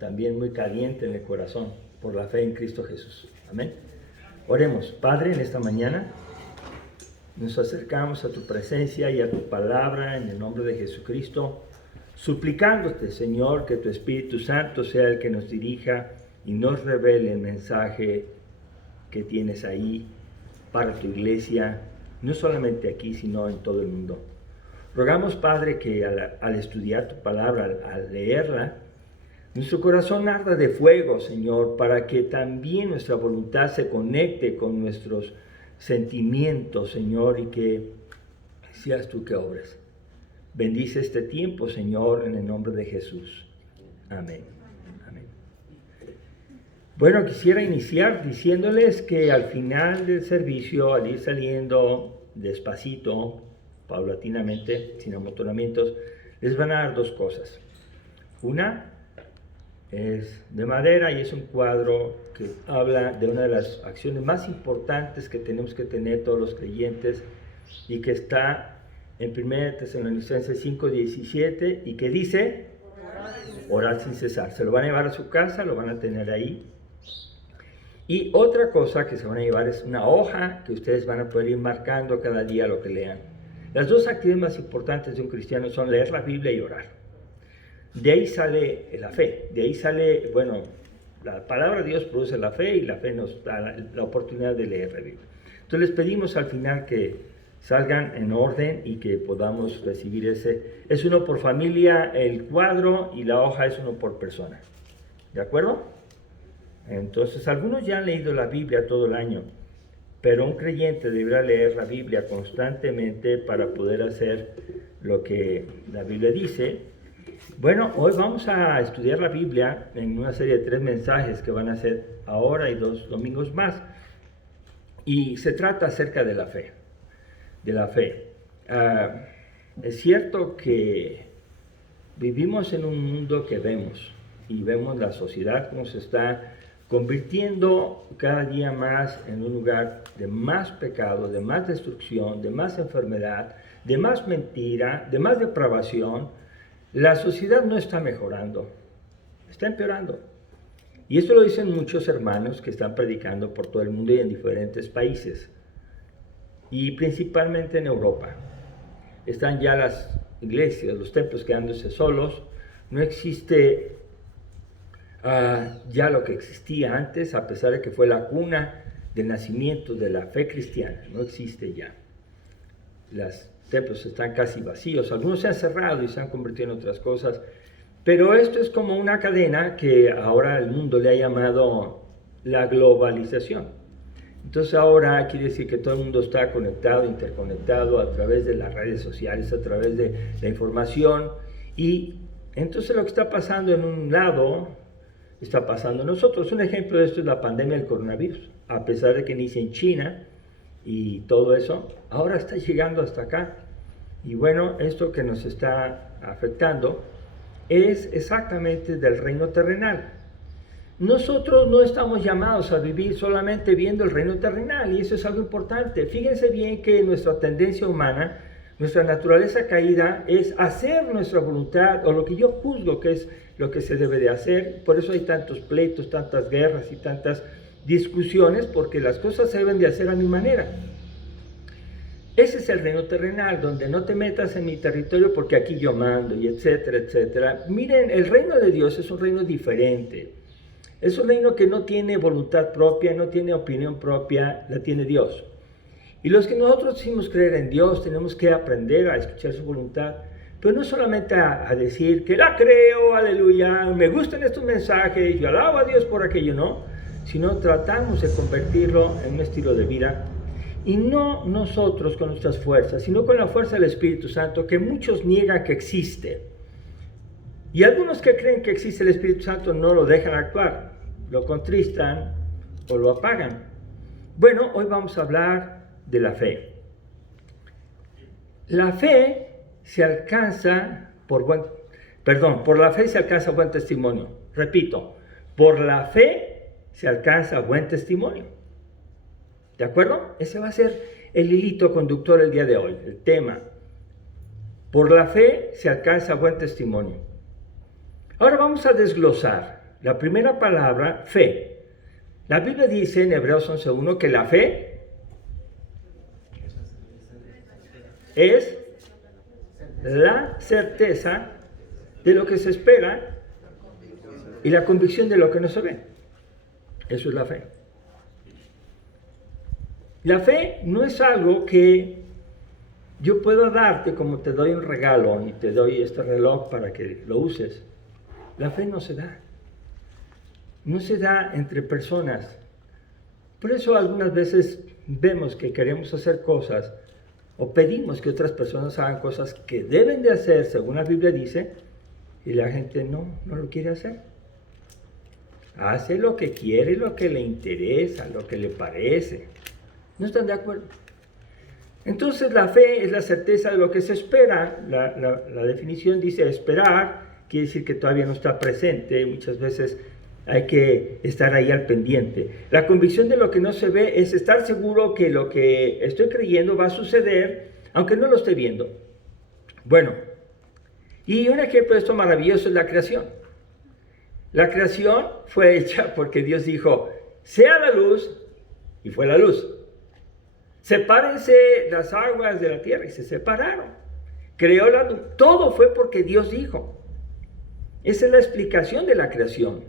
también muy caliente en el corazón por la fe en Cristo Jesús. Amén. Oremos. Padre, en esta mañana nos acercamos a tu presencia y a tu palabra en el nombre de Jesucristo, suplicándote, Señor, que tu Espíritu Santo sea el que nos dirija y nos revele el mensaje que tienes ahí para tu iglesia, no solamente aquí, sino en todo el mundo. Rogamos, Padre, que al estudiar tu palabra, al leerla, nuestro corazón arda de fuego, Señor, para que también nuestra voluntad se conecte con nuestros sentimientos, Señor, y que seas tú que obres. Bendice este tiempo, Señor, en el nombre de Jesús. Amén. Amén. Bueno, quisiera iniciar diciéndoles que al final del servicio, al ir saliendo despacito, paulatinamente, sin amontonamientos, les van a dar dos cosas. Una es de madera y es un cuadro que habla de una de las acciones más importantes que tenemos que tener todos los creyentes y que está en 1 Tesalonicenses 5:17 y que dice orar sin cesar. Se lo van a llevar a su casa, lo van a tener ahí. Y otra cosa que se van a llevar es una hoja que ustedes van a poder ir marcando cada día lo que lean. Las dos actividades más importantes de un cristiano son leer la Biblia y orar. De ahí sale la fe, de ahí sale, bueno, la palabra de Dios produce la fe y la fe nos da la oportunidad de leer la Biblia. Entonces les pedimos al final que salgan en orden y que podamos recibir ese. Es uno por familia el cuadro y la hoja es uno por persona. ¿De acuerdo? Entonces algunos ya han leído la Biblia todo el año, pero un creyente deberá leer la Biblia constantemente para poder hacer lo que la Biblia dice. Bueno, hoy vamos a estudiar la Biblia en una serie de 3 mensajes que van a ser ahora y 2 domingos más. Y se trata acerca de la fe. De la fe. Es cierto que vivimos en un mundo que vemos y vemos la sociedad como se está convirtiendo cada día más en un lugar de más pecado, de más destrucción, de más enfermedad, de más mentira, de más depravación. La sociedad no está mejorando, está empeorando. Y esto lo dicen muchos hermanos que están predicando por todo el mundo y en diferentes países. Y principalmente en Europa. Están ya las iglesias, los templos quedándose solos. No existe ya lo que existía antes, a pesar de que fue la cuna del nacimiento de la fe cristiana. No existe ya. Los templos están casi vacíos, algunos se han cerrado y se han convertido en otras cosas, pero esto es como una cadena que ahora el mundo le ha llamado la globalización. Entonces ahora quiere decir que todo el mundo está conectado, interconectado a través de las redes sociales, a través de la información, y entonces lo que está pasando en un lado está pasando en nosotros. Un ejemplo de esto es la pandemia del coronavirus. A pesar de que inicia en China y todo eso, ahora está llegando hasta acá. Y bueno, esto que nos está afectando es exactamente del reino terrenal. Nosotros no estamos llamados a vivir solamente viendo el reino terrenal, y eso es algo importante. Fíjense bien que nuestra tendencia humana, nuestra naturaleza caída, es hacer nuestra voluntad, o lo que yo juzgo que es lo que se debe de hacer. Por eso hay tantos pleitos, tantas guerras y tantas discusiones, porque las cosas se deben de hacer a mi manera. Ese es el reino terrenal, donde no te metas en mi territorio porque aquí yo mando, y etcétera, etcétera. Miren, el reino de Dios es un reino diferente. Es un reino que no tiene voluntad propia, no tiene opinión propia, la tiene Dios. Y los que nosotros decimos creer en Dios, tenemos que aprender a escuchar su voluntad, pero no solamente a decir que la creo, aleluya, me gustan estos mensajes, yo alabo a Dios por aquello, no, sino tratamos de convertirlo en un estilo de vida. Y no nosotros con nuestras fuerzas, sino con la fuerza del Espíritu Santo, que muchos niegan que existe. Y algunos que creen que existe el Espíritu Santo no lo dejan actuar, lo contristan o lo apagan. Bueno, hoy vamos a hablar de la fe. La fe se alcanza por la fe se alcanza buen testimonio. Repito, por la fe se alcanza buen testimonio. ¿De acuerdo? Ese va a ser el hilito conductor el día de hoy, el tema. Por la fe se alcanza buen testimonio. Ahora vamos a desglosar la primera palabra, fe. La Biblia dice en Hebreos 11:1 que la fe es la certeza de lo que se espera y la convicción de lo que no se ve. Eso es la fe. La fe no es algo que yo puedo darte como te doy un regalo y te doy este reloj para que lo uses. La fe no se da. No se da entre personas. Por eso algunas veces vemos que queremos hacer cosas o pedimos que otras personas hagan cosas que deben de hacer según la Biblia dice y la gente no lo quiere hacer. Hace lo que quiere, lo que le interesa, lo que le parece. No están de acuerdo. Entonces la fe es la certeza de lo que se espera. La definición dice esperar, quiere decir que todavía no está presente. Muchas veces hay que estar ahí al pendiente. La convicción de lo que no se ve es estar seguro que lo que estoy creyendo va a suceder, aunque no lo esté viendo. Bueno, y un ejemplo de esto maravilloso es la creación. La creación fue hecha porque Dios dijo, sea la luz, y fue la luz. Sepárense las aguas de la tierra, y se separaron. Creó la luz. Todo fue porque Dios dijo. Esa es la explicación de la creación.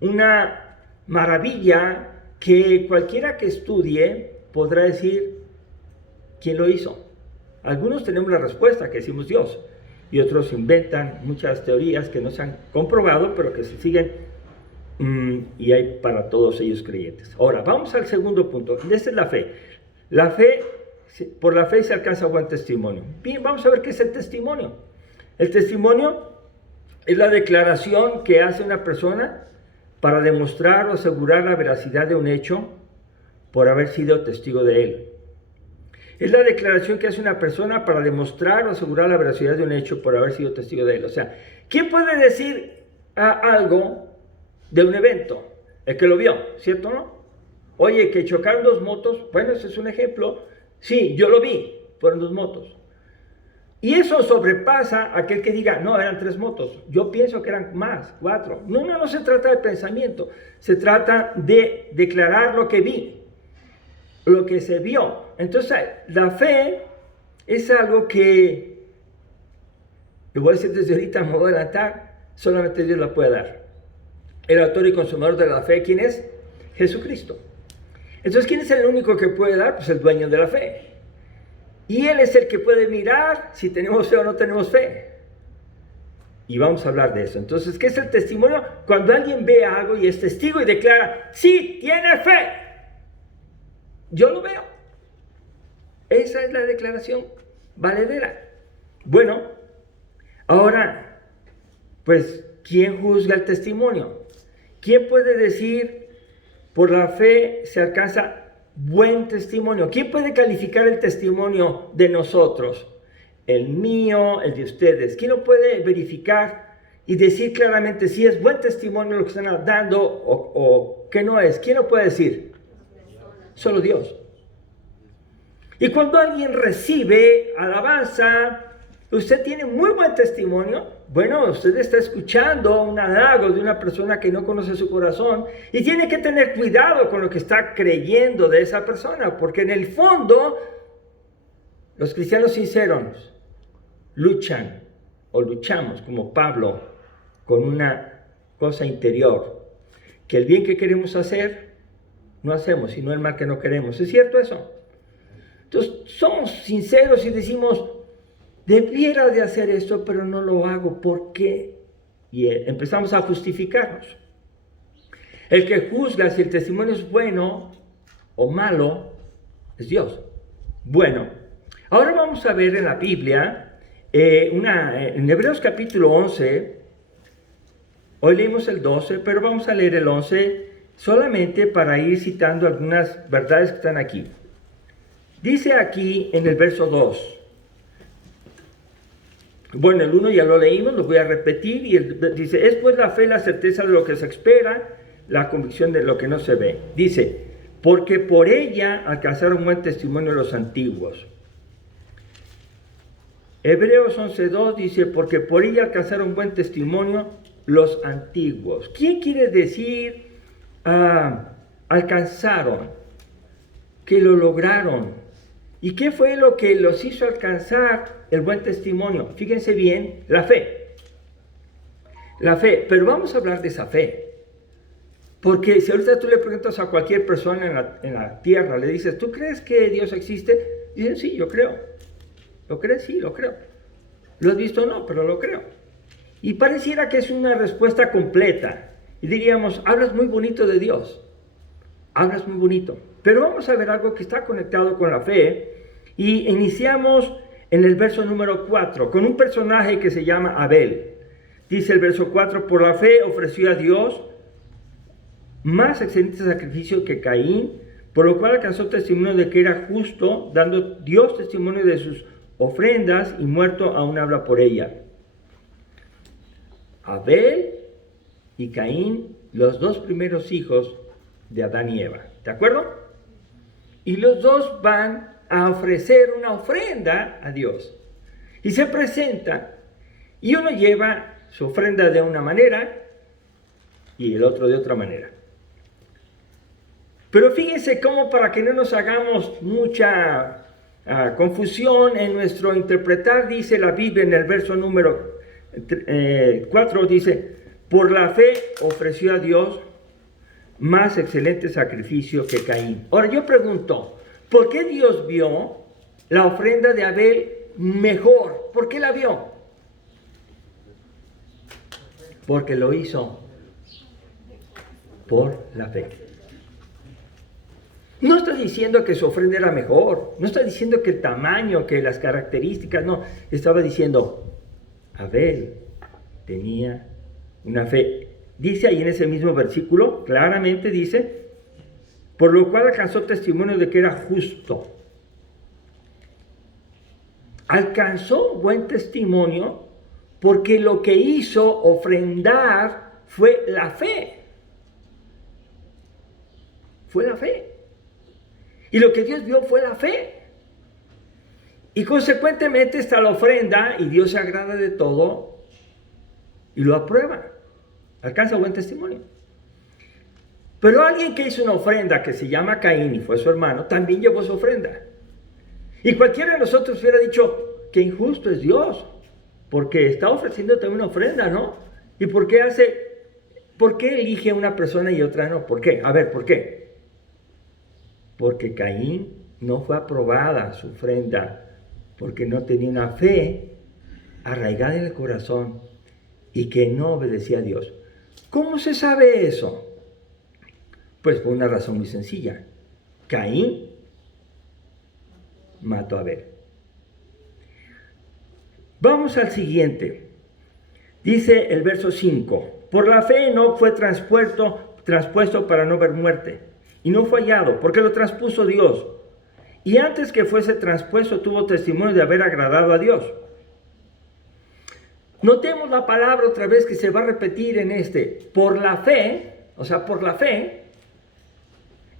Una maravilla que cualquiera que estudie podrá decir quién lo hizo. Algunos tenemos la respuesta, que decimos Dios, y otros inventan muchas teorías que no se han comprobado, pero que se siguen, y hay para todos ellos creyentes. Ahora, vamos al segundo punto. Esa es la fe. La fe, por la fe se alcanza buen testimonio. Bien, vamos a ver qué es el testimonio. El testimonio es la declaración que hace una persona para demostrar o asegurar la veracidad de un hecho por haber sido testigo de él. Es la declaración que hace una persona para demostrar o asegurar la veracidad de un hecho por haber sido testigo de él. O sea, ¿quién puede decir algo de un evento? El que lo vio, ¿cierto o no? Oye, que chocaron dos motos, bueno, ese es un ejemplo. Sí, yo lo vi, fueron dos motos. Y eso sobrepasa a aquel que diga, no, eran 3 motos. Yo pienso que eran más, 4. No se trata de pensamiento. Se trata de declarar lo que vi, lo que se vio. Entonces, la fe es algo que, lo voy a decir desde ahorita, me voy a adelantar, solamente Dios la puede dar. El autor y consumador de la fe, ¿quién es? Jesucristo. Entonces, ¿quién es el único que puede dar? Pues el dueño de la fe. Y Él es el que puede mirar si tenemos fe o no tenemos fe. Y vamos a hablar de eso. Entonces, ¿qué es el testimonio? Cuando alguien ve algo y es testigo y declara, sí, tiene fe. Yo lo veo. Esa es la declaración valedera. Bueno, ahora, pues, ¿quién juzga el testimonio? ¿Quién puede decir, por la fe se alcanza buen testimonio? ¿Quién puede calificar el testimonio de nosotros? El mío, el de ustedes. ¿Quién lo puede verificar y decir claramente si es buen testimonio lo que están dando o que no es? ¿Quién lo puede decir? Solo Dios. Y cuando alguien recibe alabanza, usted tiene muy buen testimonio. Bueno, usted está escuchando un halago de una persona que no conoce su corazón y tiene que tener cuidado con lo que está creyendo de esa persona, porque en el fondo los cristianos sinceros luchan o luchamos como Pablo con una cosa interior, que el bien que queremos hacer no hacemos, sino el mal que no queremos. ¿Es cierto eso? Entonces somos sinceros y decimos, debiera de hacer esto, pero no lo hago. ¿Por qué? Y empezamos a justificarnos. El que juzga si el testimonio es bueno o malo es Dios. Bueno, ahora vamos a ver en la Biblia, en Hebreos capítulo 11, hoy leímos el 12, pero vamos a leer el 11 solamente para ir citando algunas verdades que están aquí. Dice aquí en el verso 2, bueno, el 1 ya lo leímos, lo voy a repetir, y dice, es pues la fe la certeza de lo que se espera, la convicción de lo que no se ve. Dice, porque por ella alcanzaron buen testimonio los antiguos. Hebreos 11:2 dice, porque por ella alcanzaron buen testimonio los antiguos. ¿Quién quiere decir alcanzaron? Que lo lograron. ¿Y qué fue lo que los hizo alcanzar el buen testimonio? Fíjense bien, la fe. La fe, pero vamos a hablar de esa fe. Porque si ahorita tú le preguntas a cualquier persona en la tierra, le dices, ¿tú crees que Dios existe? Dicen, sí, yo creo. ¿Lo crees? Sí, lo creo. ¿Lo has visto? No, pero lo creo. Y pareciera que es una respuesta completa. Y diríamos, hablas muy bonito de Dios. Hablas muy bonito. Pero vamos a ver algo que está conectado con la fe. Y iniciamos en el verso número 4, con un personaje que se llama Abel. Dice el verso 4, por la fe ofreció a Dios más excelente sacrificio que Caín, por lo cual alcanzó testimonio de que era justo, dando Dios testimonio de sus ofrendas, y muerto aún habla por ella. Abel y Caín, los dos primeros hijos de Adán y Eva, ¿de acuerdo? Y los dos van a ofrecer una ofrenda a Dios, y se presentan, y uno lleva su ofrenda de una manera, y el otro de otra manera. Pero fíjense cómo, para que no nos hagamos mucha confusión en nuestro interpretar, dice la Biblia en el verso número 4, dice, por la fe ofreció a Dios más excelente sacrificio que Caín. Ahora yo pregunto, ¿por qué Dios vio la ofrenda de Abel mejor? ¿Por qué la vio? Porque lo hizo por la fe. No está diciendo que su ofrenda era mejor, no está diciendo que el tamaño, que las características, no. Estaba diciendo, Abel tenía una fe. Dice ahí en ese mismo versículo, claramente dice, por lo cual alcanzó testimonio de que era justo. Alcanzó buen testimonio porque lo que hizo ofrendar fue la fe. Fue la fe. Y lo que Dios vio fue la fe. Y consecuentemente está la ofrenda, y Dios se agrada de todo y lo aprueba. Alcanza buen testimonio. Pero alguien que hizo una ofrenda que se llama Caín y fue su hermano, también llevó su ofrenda. Y cualquiera de nosotros hubiera dicho, qué injusto es Dios, porque está ofreciéndote una ofrenda, ¿no? ¿Y por qué elige una persona y otra no? ¿Por qué? A ver, ¿por qué? Porque Caín no fue aprobada su ofrenda, porque no tenía una fe arraigada en el corazón y que no obedecía a Dios. ¿Cómo se sabe eso? Pues por una razón muy sencilla. Caín mató a Abel. Vamos al siguiente. Dice el verso 5. Por la fe Enoc fue traspuesto para no ver muerte. Y no fue hallado, porque lo traspuso Dios. Y antes que fuese traspuesto, tuvo testimonio de haber agradado a Dios. Notemos la palabra otra vez que se va a repetir en por la fe, o sea, por la fe,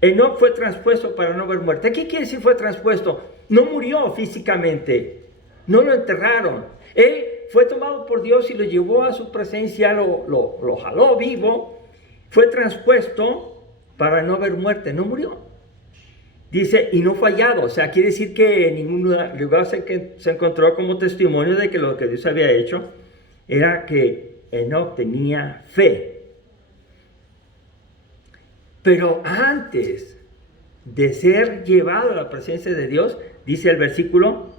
Enoc fue traspuesto para no ver muerte. ¿Qué quiere decir fue traspuesto? No murió físicamente, no lo enterraron. Él fue tomado por Dios y lo llevó a su presencia, lo jaló vivo, fue traspuesto para no ver muerte, no murió. Dice, y no fue hallado, o sea, quiere decir que en ningún lugar se encontró como testimonio de que lo que Dios había hecho era que Enoc tenía fe. Pero antes de ser llevado a la presencia de Dios, dice el versículo,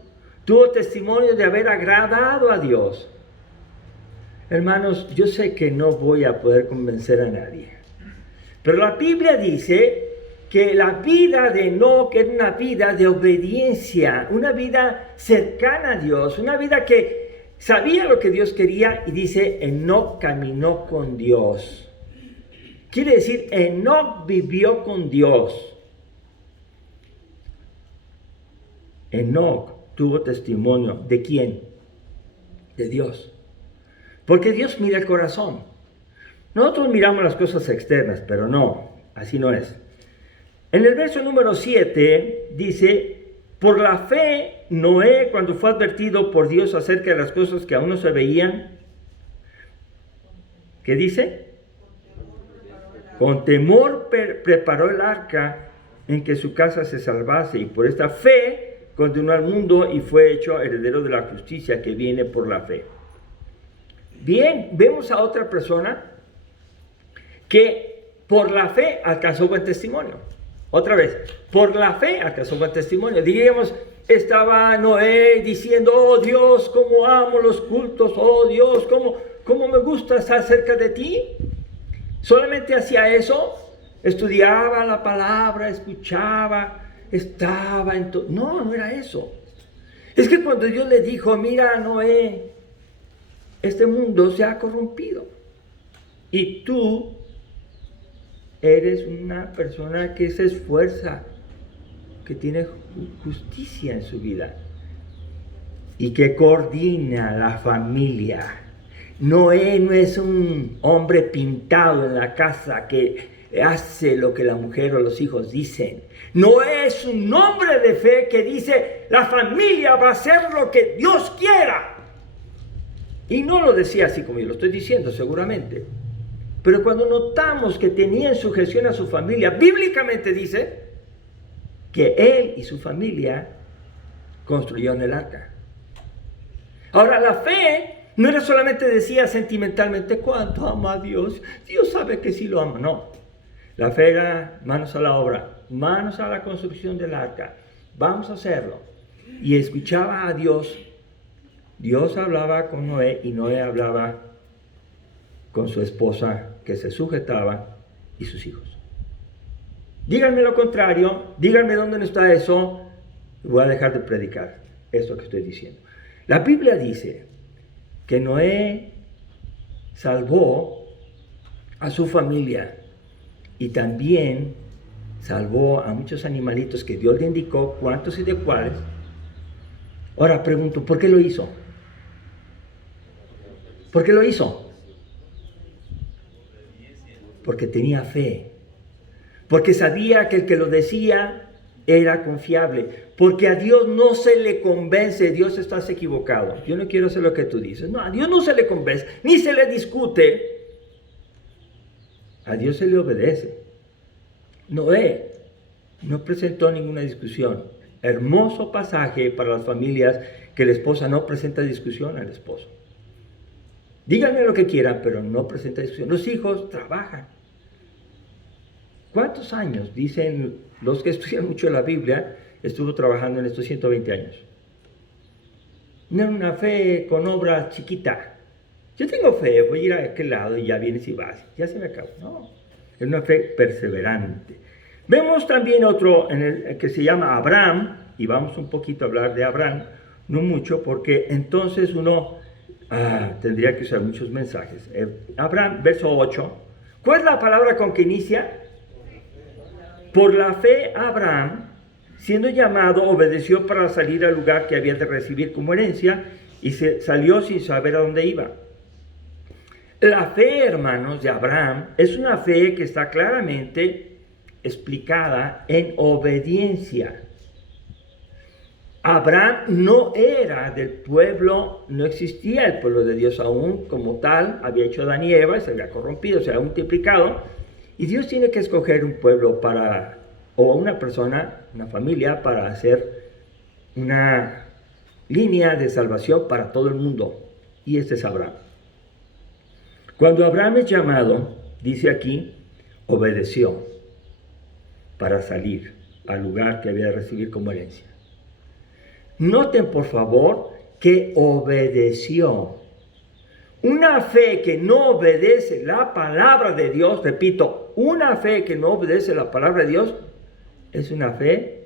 tuvo testimonio de haber agradado a Dios. Hermanos, yo sé que no voy a poder convencer a nadie, pero la Biblia dice que la vida de Enoc era una vida de obediencia, una vida cercana a Dios, una vida que sabía lo que Dios quería, y dice, Enoc caminó con Dios. Quiere decir, Enoc vivió con Dios. Enoc tuvo testimonio. ¿De quién? De Dios. Porque Dios mira el corazón. Nosotros miramos las cosas externas, pero no, así no es. En el verso número 7 dice, Por la fe, Noé, cuando fue advertido por Dios acerca de las cosas que aún no se veían, ¿qué dice? Con temor preparó el arca en que su casa se salvase, y por esta fe continuó al mundo y fue hecho heredero de la justicia que viene por la fe. Bien, vemos a otra persona que por la fe alcanzó buen testimonio. Otra vez, por la fe alcanzó buen testimonio. Diríamos, estaba Noé diciendo, oh Dios, cómo amo los cultos, oh Dios, cómo me gusta estar cerca de ti. Solamente hacía eso, estudiaba la palabra, escuchaba, estaba en todo. No era eso. Es que cuando Dios le dijo, mira Noé, este mundo se ha corrompido y tú eres una persona que se esfuerza, que tiene justicia en su vida y que coordina la familia. Noé no es un hombre pintado en la casa que hace lo que la mujer o los hijos dicen. Noé es un hombre de fe que dice, la familia va a hacer lo que Dios quiera. Y no lo decía así como yo lo estoy diciendo, seguramente. Pero cuando notamos que tenía en sujeción a su familia, bíblicamente dice que él y su familia construyeron el arca. Ahora, la fe no era solamente decía sentimentalmente, cuánto amo a Dios, Dios sabe que sí lo amo. No, la fe era manos a la obra, manos a la construcción del arca. Vamos a hacerlo. Y escuchaba a Dios. Dios hablaba con Noé y Noé hablaba con su esposa que se sujetaba y sus hijos. Díganme lo contrario, díganme dónde no está eso, y voy a dejar de predicar esto que estoy diciendo. La Biblia dice que Noé salvó a su familia y también salvó a muchos animalitos que Dios le indicó cuántos y de cuáles. Ahora pregunto, ¿por qué lo hizo? ¿Por qué lo hizo? Porque tenía fe, porque sabía que el que lo decía era confiable, porque a Dios no se le convence, Dios estás equivocado, yo no quiero hacer lo que tú dices. No, a Dios no se le convence, ni se le discute, a Dios se le obedece. Noé no presentó ninguna discusión. Hermoso pasaje para las familias que la esposa no presenta discusión al esposo. Díganme lo que quieran, pero no presenta discusión. Los hijos trabajan. ¿Cuántos años? Dicen los que estudian mucho la Biblia, estuvo trabajando en estos 120 años. No es una fe con obra chiquita. Yo tengo fe, voy a ir a aquel lado y ya vienes y vas. Ya se me acabó. No, es una fe perseverante. Vemos también otro que se llama Abraham, y vamos un poquito a hablar de Abraham, no mucho, porque entonces uno tendría que usar muchos mensajes. Abraham, verso 8. ¿Cuál es la palabra con que inicia? Por la fe Abraham, siendo llamado, obedeció para salir al lugar que había de recibir como herencia y se salió sin saber a dónde iba. La fe, hermanos, de Abraham es una fe que está claramente explicada en obediencia. Abraham no era del pueblo, no existía el pueblo de Dios aún como tal, había hecho Adán y Eva, se había corrompido, se había multiplicado. Y Dios tiene que escoger un pueblo o una persona, una familia, para hacer una línea de salvación para todo el mundo. Y este es Abraham. Cuando Abraham es llamado, dice aquí, obedeció para salir al lugar que había de recibir como herencia. Noten, por favor, que obedeció. Una fe que no obedece la palabra de Dios, repito, una fe que no obedece la palabra de Dios es una fe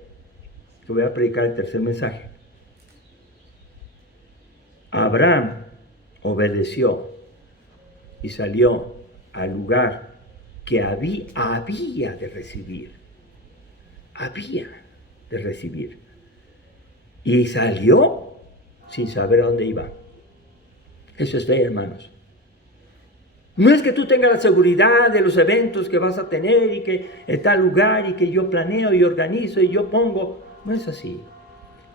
que voy a predicar el tercer mensaje. Abraham obedeció y salió al lugar que había de recibir. Había de recibir. Y salió sin saber a dónde iba. Eso es fe, hermanos. No es que tú tengas la seguridad de los eventos que vas a tener y que en tal lugar y que yo planeo y organizo y yo pongo. No es así.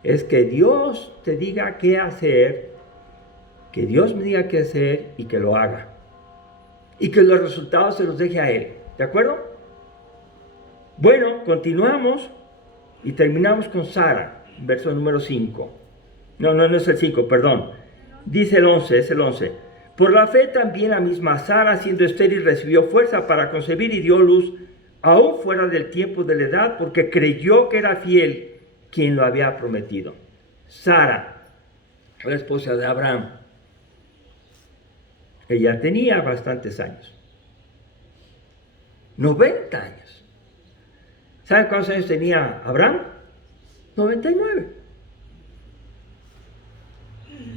es que Dios te diga qué hacer, que Dios me diga qué hacer y que lo haga. Y que los resultados se los deje a Él. ¿De acuerdo? Bueno, continuamos y terminamos con Sara, verso número 5. No es el 5, perdón. Dice el 11, es el 11. Por la fe también la misma Sara, siendo estéril, recibió fuerza para concebir y dio luz, aún fuera del tiempo de la edad, porque creyó que era fiel quien lo había prometido. Sara, la esposa de Abraham, ella tenía bastantes años. 90 años. ¿Saben cuántos años tenía Abraham? 99.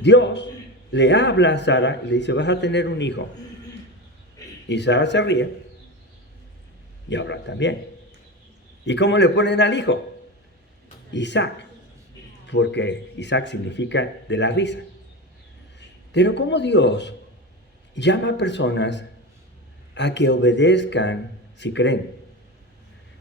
Dios le habla a Sara y le dice, vas a tener un hijo. Y Sara se ríe. Y Abraham también. ¿Y cómo le ponen al hijo? Isaac. Porque Isaac significa de la risa. Pero ¿cómo Dios llama a personas a que obedezcan si creen?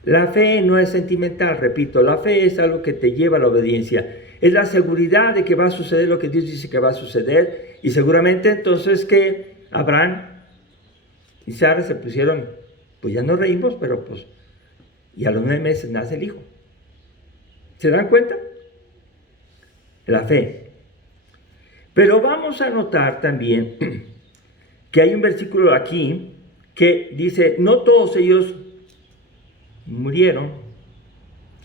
La fe no es sentimental, repito, la fe es algo que te lleva a la obediencia. Es la seguridad de que va a suceder lo que Dios dice que va a suceder. Y seguramente entonces que Abraham y Sara se pusieron, pues ya nos reímos, pero pues, y a los 9 meses nace el hijo. ¿Se dan cuenta? La fe. Pero vamos a notar también que hay un versículo aquí que dice, no todos ellos murieron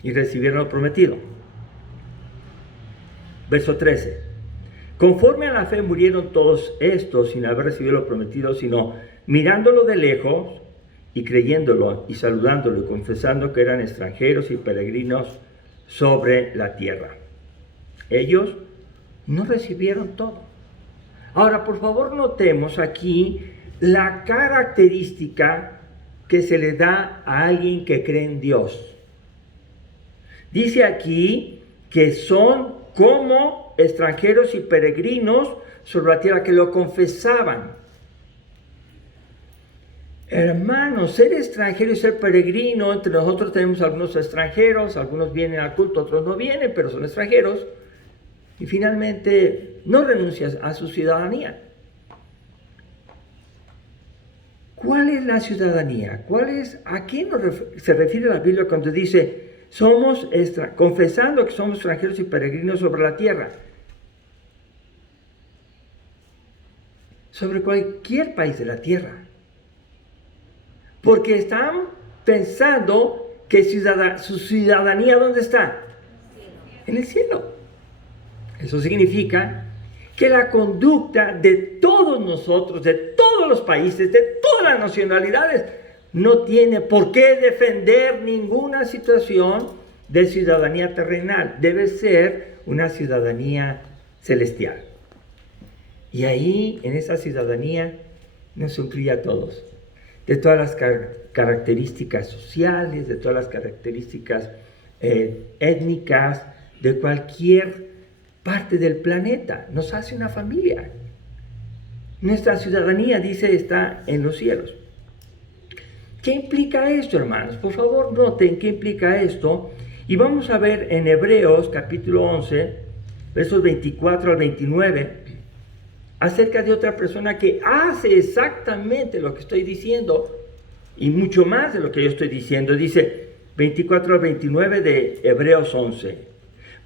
y recibieron lo prometido. Verso 13. Conforme a la fe murieron todos estos sin haber recibido lo prometido, sino mirándolo de lejos y creyéndolo y saludándolo y confesando que eran extranjeros y peregrinos sobre la tierra. Ellos no recibieron todo. Ahora, por favor, notemos aquí la característica que se le da a alguien que cree en Dios. Dice aquí que son como extranjeros y peregrinos sobre la tierra, que lo confesaban. Hermanos, ser extranjero y ser peregrino, entre nosotros tenemos algunos extranjeros, algunos vienen al culto, otros no vienen, pero son extranjeros, y finalmente no renuncian a su ciudadanía. ¿Cuál es la ciudadanía? ¿A qué se refiere la Biblia cuando dice confesando que somos extranjeros y peregrinos sobre la tierra? Sobre cualquier país de la tierra. Porque están pensando que su ciudadanía, ¿dónde está? En el cielo. Eso significa que la conducta de todos nosotros, de todos los países, de todas las nacionalidades, no tiene por qué defender ninguna situación de ciudadanía terrenal. Debe ser una ciudadanía celestial. Y ahí, en esa ciudadanía, nos incluye a todos. De todas las características sociales, de todas las características étnicas, de cualquier parte del planeta. Nos hace una familia. Nuestra ciudadanía, dice, está en los cielos. ¿Qué implica esto, hermanos? Por favor, noten qué implica esto. Y vamos a ver en Hebreos capítulo 11, versos 24 al 29, acerca de otra persona que hace exactamente lo que estoy diciendo y mucho más de lo que yo estoy diciendo. Dice 24 al 29 de Hebreos 11.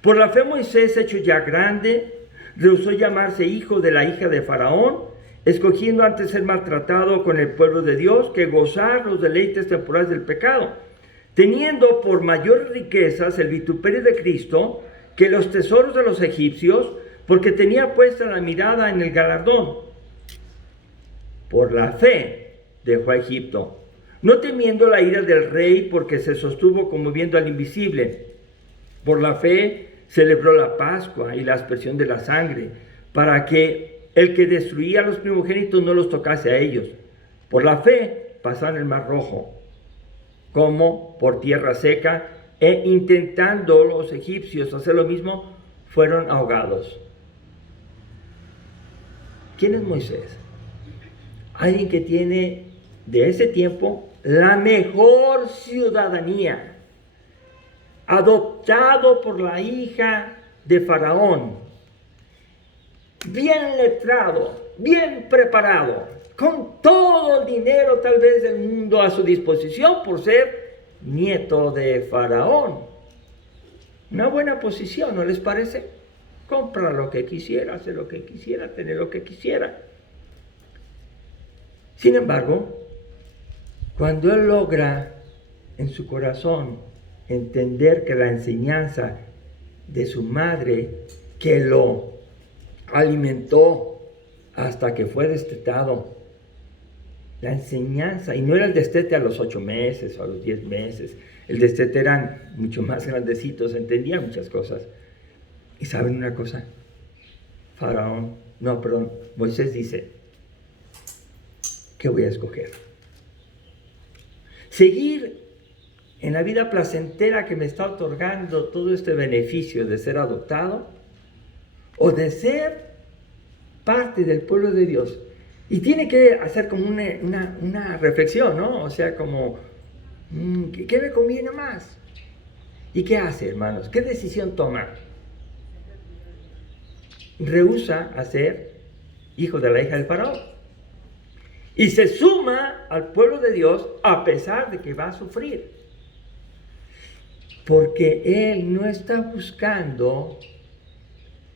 Por la fe Moisés, hecho ya grande, rehusó llamarse hijo de la hija de Faraón, escogiendo antes ser maltratado con el pueblo de Dios que gozar los deleites temporales del pecado, teniendo por mayores riquezas el vituperio de Cristo que los tesoros de los egipcios, porque tenía puesta la mirada en el galardón. Por la fe dejó a Egipto, no temiendo la ira del rey, porque se sostuvo como viendo al invisible. Por la fe celebró la Pascua y la aspersión de la sangre, para que el que destruía a los primogénitos no los tocase a ellos. Por la fe pasaron el mar rojo, como por tierra seca, e intentando los egipcios hacer lo mismo, fueron ahogados. ¿Quién es Moisés? Alguien que tiene de ese tiempo la mejor ciudadanía, adoptado por la hija de Faraón, bien letrado, bien preparado, con todo el dinero tal vez del mundo a su disposición por ser nieto de Faraón. Una buena posición, ¿no les parece? Compra lo que quisiera, hacer lo que quisiera, tener lo que quisiera. Sin embargo, cuando él logra en su corazón entender que la enseñanza de su madre, que lo alimentó hasta que fue destetado, la enseñanza, y no era el destete a los 8 meses o a los 10 meses, el destete eran mucho más grandecitos, entendían muchas cosas. ¿Y saben una cosa? Moisés dice, ¿qué voy a escoger? ¿Seguir en la vida placentera que me está otorgando todo este beneficio de ser adoptado? ¿O de ser parte del pueblo de Dios? Y tiene que hacer como una reflexión, ¿no? O sea, como, ¿qué me conviene más? ¿Y qué hace, hermanos? ¿Qué decisión toma? Rehúsa a ser hijo de la hija del faraón. Y se suma al pueblo de Dios a pesar de que va a sufrir. Porque él no está buscando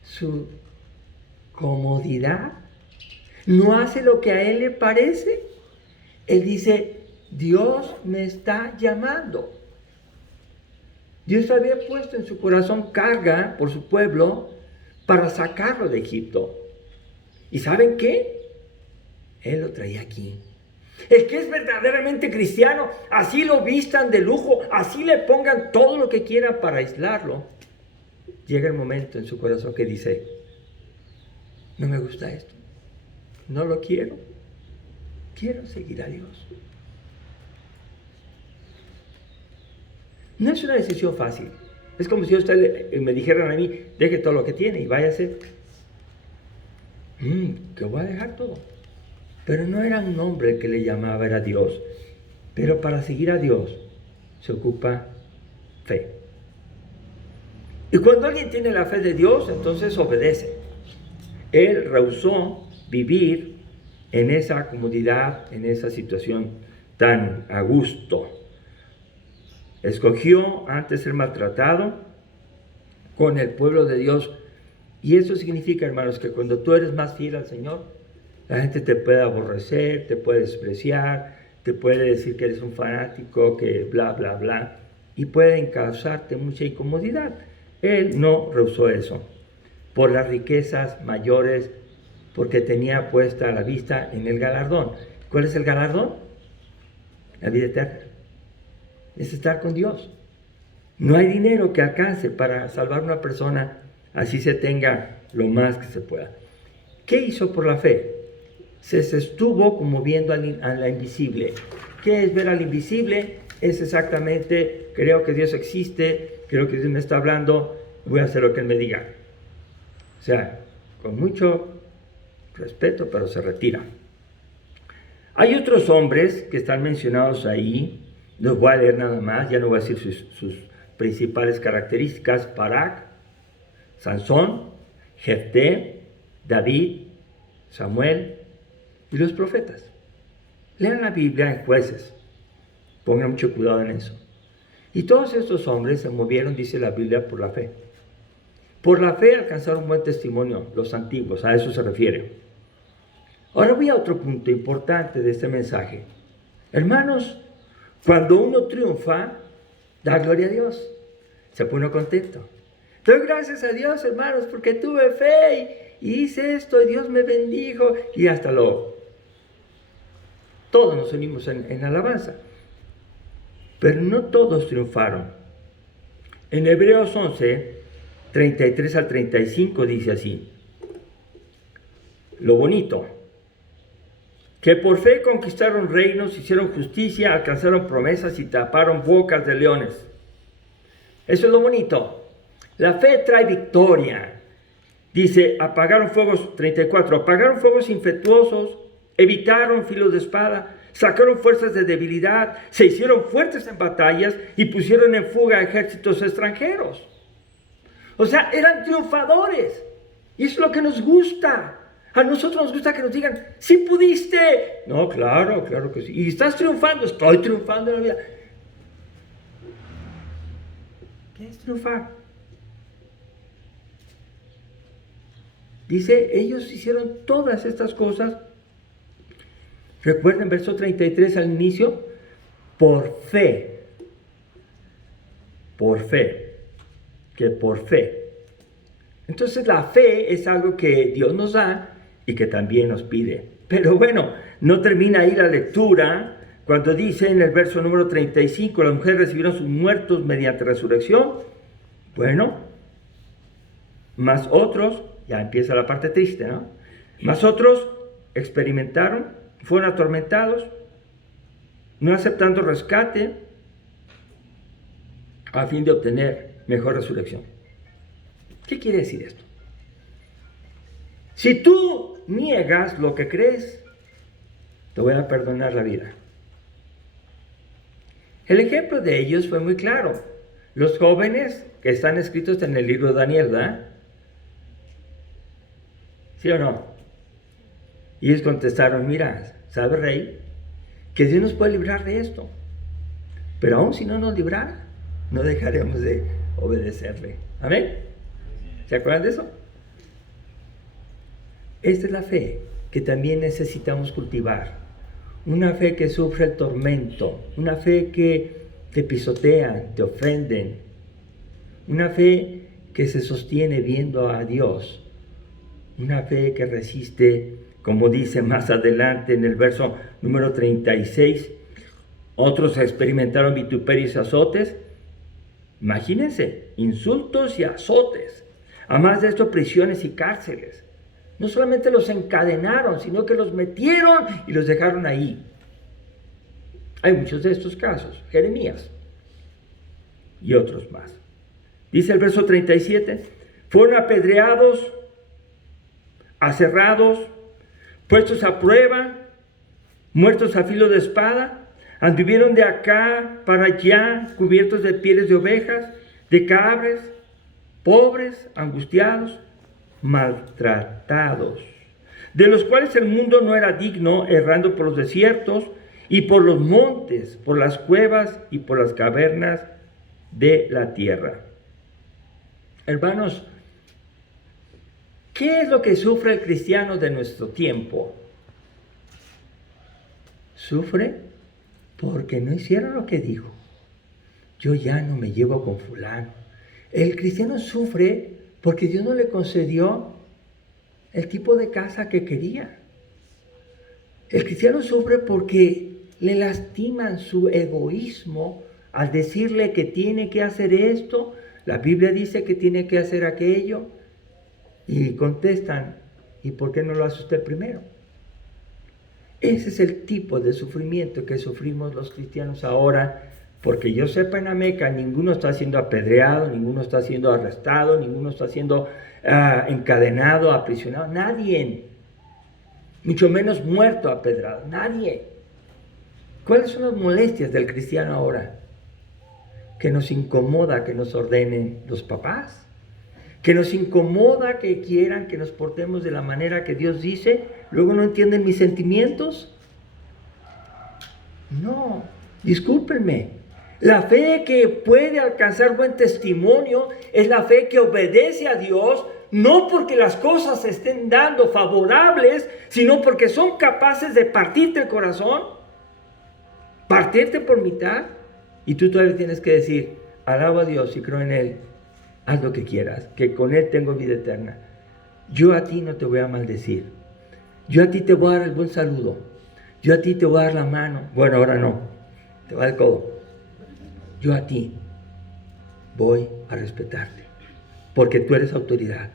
su comodidad. No hace lo que a él le parece. Él dice, Dios me está llamando. Dios había puesto en su corazón carga por su pueblo para sacarlo de Egipto. ¿Y saben qué? Él lo traía aquí. El que es verdaderamente cristiano, así lo vistan de lujo, así le pongan todo lo que quieran para aislarlo. Llega el momento en su corazón que dice, no me gusta esto, no lo quiero, quiero seguir a Dios. No es una decisión fácil. Es como si me dijeran a mí, deje todo lo que tiene y váyase. Que voy a dejar todo. Pero no era un hombre que le llamaba, era Dios. Pero para seguir a Dios se ocupa fe. Y cuando alguien tiene la fe de Dios, entonces obedece. Él rehusó vivir en esa comodidad, en esa situación tan a gusto. Escogió antes ser maltratado con el pueblo de Dios. Y eso significa, hermanos, que cuando tú eres más fiel al Señor, la gente te puede aborrecer, te puede despreciar, te puede decir que eres un fanático, que bla, bla, bla, y pueden causarte mucha incomodidad. Él no rehusó eso por las riquezas mayores, porque tenía puesta la vista en el galardón. ¿Cuál es el galardón? La vida eterna. Es estar con Dios. No hay dinero que alcance para salvar a una persona, así se tenga lo más que se pueda. ¿Qué hizo por la fe? Se estuvo como viendo a la invisible. ¿Qué es ver al invisible? Es exactamente, creo que Dios existe, creo que Dios me está hablando, voy a hacer lo que Él me diga. O sea, con mucho respeto, pero se retira. Hay otros hombres que están mencionados ahí, los voy a leer nada más, ya no voy a decir sus principales características: Barak, Sansón, Jefté, David, Samuel y los profetas. Lean la Biblia en Jueces, pongan mucho cuidado en eso. Y todos estos hombres se movieron, dice la Biblia, por la fe. Por la fe alcanzaron buen testimonio los antiguos, a eso se refiere. Ahora voy a otro punto importante de este mensaje. Hermanos, cuando uno triunfa, da gloria a Dios. Se pone contento. Doy gracias a Dios, hermanos, porque tuve fe y hice esto y Dios me bendijo. Y hasta todos nos unimos en alabanza. Pero no todos triunfaron. En Hebreos 11, 33 al 35 dice así. Lo bonito. Que por fe conquistaron reinos, hicieron justicia, alcanzaron promesas y taparon bocas de leones. Eso es lo bonito. La fe trae victoria. Dice, apagaron fuegos, 34, apagaron fuegos infructuosos, evitaron filos de espada, sacaron fuerzas de debilidad, se hicieron fuertes en batallas y pusieron en fuga a ejércitos extranjeros. O sea, eran triunfadores. Y eso es lo que nos gusta. A nosotros nos gusta que nos digan, sí pudiste. No, claro que sí. Y estás triunfando, estoy triunfando en la vida. ¿Qué es triunfar? Dice, ellos hicieron todas estas cosas. Recuerden, verso 33 al inicio, por fe. Por fe. Que por fe. Entonces la fe es algo que Dios nos da y que también nos pide. Pero bueno, no termina ahí la lectura cuando dice en el verso número 35, las mujeres recibieron sus muertos mediante resurrección. Bueno, más otros, ya empieza la parte triste, ¿no? Más otros experimentaron, fueron atormentados, no aceptando rescate a fin de obtener mejor resurrección. ¿Qué quiere decir esto? Si tú niegas lo que crees, te voy a perdonar la vida. El ejemplo de ellos fue muy claro. Los jóvenes que están escritos en el libro de Daniel, ¿verdad? ¿Sí o no? Y ellos contestaron, mira, ¿sabe, rey? Que Dios nos puede librar de esto. Pero aún si no nos librara, no dejaremos de obedecerle. ¿Amén? ¿Se acuerdan de eso? Esta es la fe que también necesitamos cultivar. Una fe que sufre el tormento. Una fe que te pisotean, te ofenden. Una fe que se sostiene viendo a Dios. Una fe que resiste, como dice más adelante en el verso número 36. Otros experimentaron vituperios y azotes. Imagínense, insultos y azotes. Además de esto, prisiones y cárceles. No solamente los encadenaron, sino que los metieron y los dejaron ahí. Hay muchos de estos casos. Jeremías y otros más. Dice el verso 37, fueron apedreados, aserrados, puestos a prueba, muertos a filo de espada, anduvieron de acá para allá, cubiertos de pieles de ovejas, de cabras, pobres, angustiados, maltratados, de los cuales el mundo no era digno, errando por los desiertos y por los montes, por las cuevas y por las cavernas de la tierra. Hermanos, ¿qué es lo que sufre el cristiano de nuestro tiempo? Sufre porque no hicieron lo que dijo. Yo ya no me llevo con fulano. El cristiano sufre porque Dios no le concedió el tipo de casa que quería. El cristiano sufre porque le lastiman su egoísmo al decirle que tiene que hacer esto, la Biblia dice que tiene que hacer aquello, y contestan, ¿y por qué no lo hace usted primero? Ese es el tipo de sufrimiento que sufrimos los cristianos ahora. Porque yo sepa, en Ameca ninguno está siendo apedreado, ninguno está siendo arrestado, ninguno está siendo encadenado, aprisionado, nadie, mucho menos muerto, apedrado, nadie. ¿Cuáles son las molestias del cristiano ahora? Que nos incomoda que nos ordenen los papás, que nos incomoda que quieran que nos portemos de la manera que Dios dice, luego no entienden mis sentimientos. No, discúlpenme. La fe que puede alcanzar buen testimonio es la fe que obedece a Dios, no porque las cosas se estén dando favorables, sino porque son capaces de partirte el corazón, partirte por mitad, y tú todavía tienes que decir, alabo a Dios y creo en Él, haz lo que quieras, que con Él tengo vida eterna. Yo a ti no te voy a maldecir, yo a ti te voy a dar el buen saludo, yo a ti te voy a dar la mano, bueno, ahora no, te va el codo. Yo a ti voy a respetarte, porque tú eres autoridad,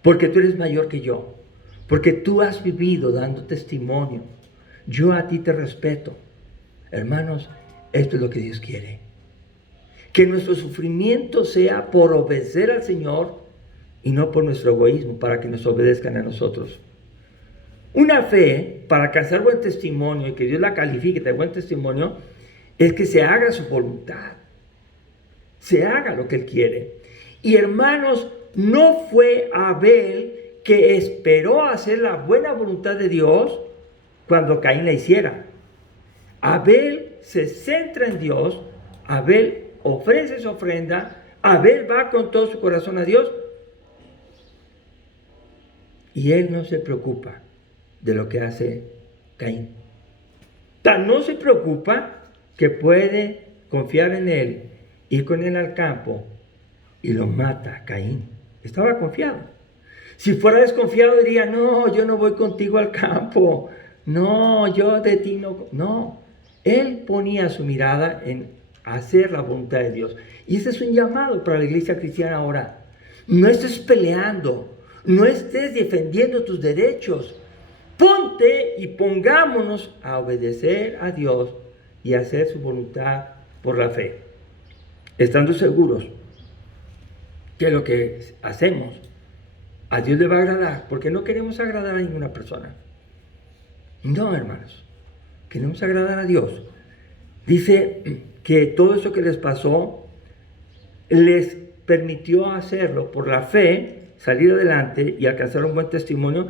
porque tú eres mayor que yo, porque tú has vivido dando testimonio. Yo a ti te respeto. Hermanos, esto es lo que Dios quiere. Que nuestro sufrimiento sea por obedecer al Señor y no por nuestro egoísmo, para que nos obedezcan a nosotros. Una fe, para alcanzar buen testimonio y que Dios la califique de buen testimonio, es que se haga su voluntad. Se haga lo que Él quiere. Y hermanos, no fue Abel que esperó hacer la buena voluntad de Dios cuando Caín la hiciera. Abel se centra en Dios, Abel ofrece su ofrenda, Abel va con todo su corazón a Dios y él no se preocupa de lo que hace Caín. Tan no se preocupa que puede confiar en él, ir con él al campo y lo mata Caín. Estaba confiado. Si fuera desconfiado diría, no, yo no voy contigo al campo, no, yo de ti no. No, él ponía su mirada en hacer la voluntad de Dios. Y ese es un llamado para la iglesia cristiana ahora. No estés peleando, no estés defendiendo tus derechos. Ponte y pongámonos a obedecer a Dios y a hacer su voluntad por la fe, estando seguros que lo que hacemos a Dios le va a agradar, porque no queremos agradar a ninguna persona. No, hermanos, queremos agradar a Dios. Dice que todo eso que les pasó les permitió hacerlo por la fe, salir adelante y alcanzar un buen testimonio.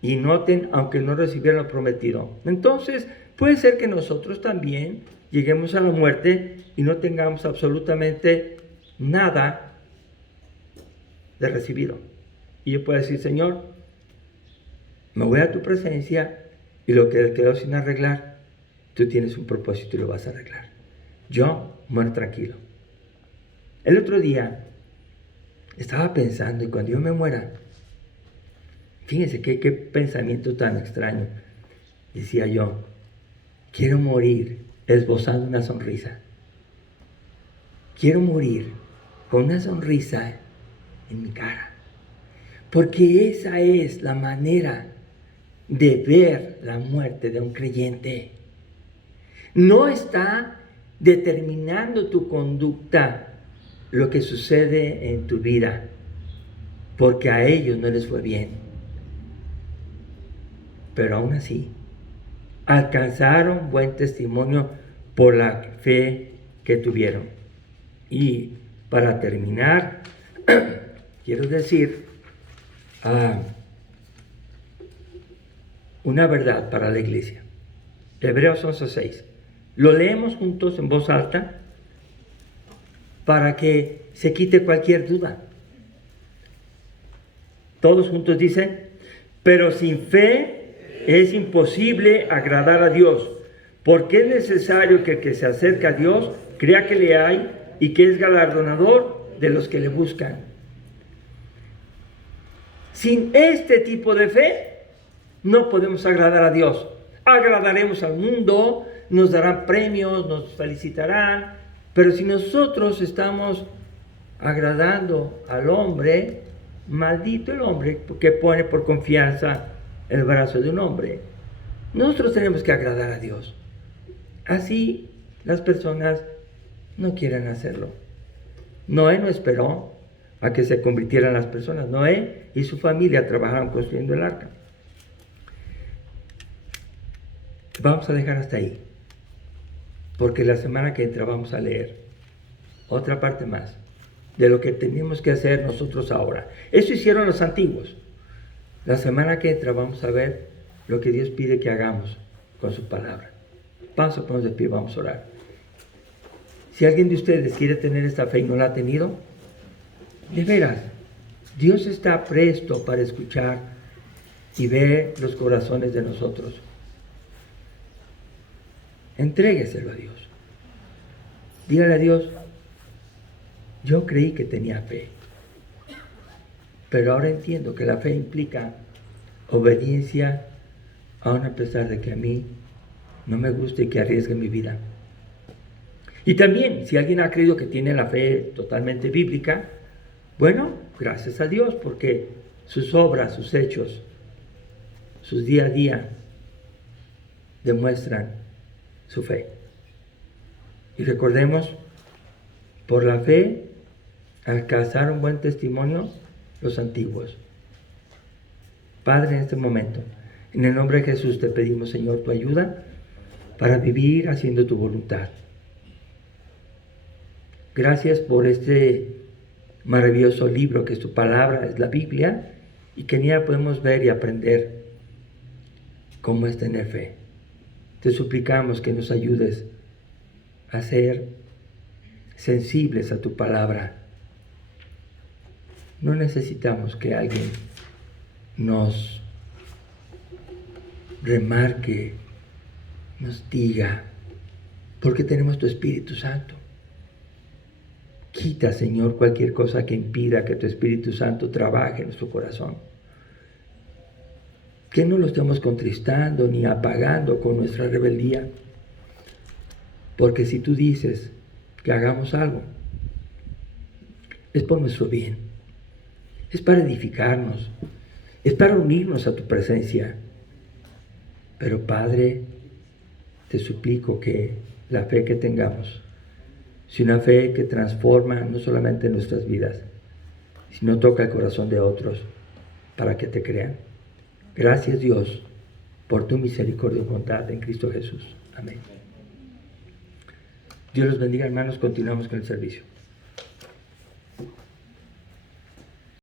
Y noten, aunque no recibieran lo prometido. Entonces, puede ser que nosotros también lleguemos a la muerte y no tengamos absolutamente nada de recibido. Y yo puedo decir, Señor, me voy a tu presencia y lo que quedó sin arreglar, tú tienes un propósito y lo vas a arreglar. Yo muero tranquilo. El otro día estaba pensando, y cuando yo me muera, fíjense qué pensamiento tan extraño. Decía yo, quiero morir esbozando una sonrisa. Quiero morir con una sonrisa en mi cara. Porque esa es la manera de ver la muerte de un creyente. No está determinando tu conducta lo que sucede en tu vida, porque a ellos no les fue bien. Pero aún así, alcanzaron buen testimonio por la fe que tuvieron. Y para terminar, quiero decir una verdad para la iglesia. Hebreos 11:6. Lo leemos juntos en voz alta para que se quite cualquier duda. Todos juntos dicen, pero sin fe es imposible agradar a Dios, porque es necesario que el que se acerca a Dios crea que le hay y que es galardonador de los que le buscan. Sin este tipo de fe, no podemos agradar a Dios. Agradaremos al mundo, nos darán premios, nos felicitarán, pero si nosotros estamos agradando al hombre, maldito el hombre que pone por confianza el brazo de un hombre. Nosotros tenemos que agradar a Dios. Así las personas no quieren hacerlo. Noé no esperó a que se convirtieran las personas. Noé y su familia trabajaron construyendo el arca. Vamos a dejar hasta ahí, porque la semana que entra vamos a leer otra parte más de lo que tenemos que hacer nosotros ahora. Eso hicieron los antiguos. La semana que entra vamos a ver lo que Dios pide que hagamos con su palabra. Vamos a ponernos de pie, vamos a orar. Si alguien de ustedes quiere tener esta fe y no la ha tenido, de veras, Dios está presto para escuchar y ver los corazones de nosotros. Entrégueselo a Dios. Dígale a Dios, yo creí que tenía fe, pero ahora entiendo que la fe implica obediencia, aun a pesar de que a mí no me guste y que arriesgue mi vida. Y también, si alguien ha creído que tiene la fe totalmente bíblica, bueno, gracias a Dios, porque sus obras, sus hechos, sus día a día demuestran su fe. Y recordemos, por la fe alcanzaron buen testimonio los antiguos. Padre, en este momento, en el nombre de Jesús te pedimos, Señor, tu ayuda para vivir haciendo tu voluntad. Gracias por este maravilloso libro que es tu palabra, es la Biblia, y que en ella podemos ver y aprender cómo es tener fe. Te suplicamos que nos ayudes a ser sensibles a tu palabra. No necesitamos que alguien nos remarque, nos diga, porque tenemos tu Espíritu Santo. Quita, Señor, cualquier cosa que impida que tu Espíritu Santo trabaje en nuestro corazón. Que no lo estemos contristando ni apagando con nuestra rebeldía. Porque si tú dices que hagamos algo, es por nuestro bien. Es para edificarnos. Es para unirnos a tu presencia. Pero Padre, te suplico que la fe que tengamos sea una fe que transforma no solamente nuestras vidas, sino toca el corazón de otros para que te crean. Gracias, Dios, por tu misericordia y bondad en Cristo Jesús. Amén. Dios los bendiga, hermanos. Continuamos con el servicio.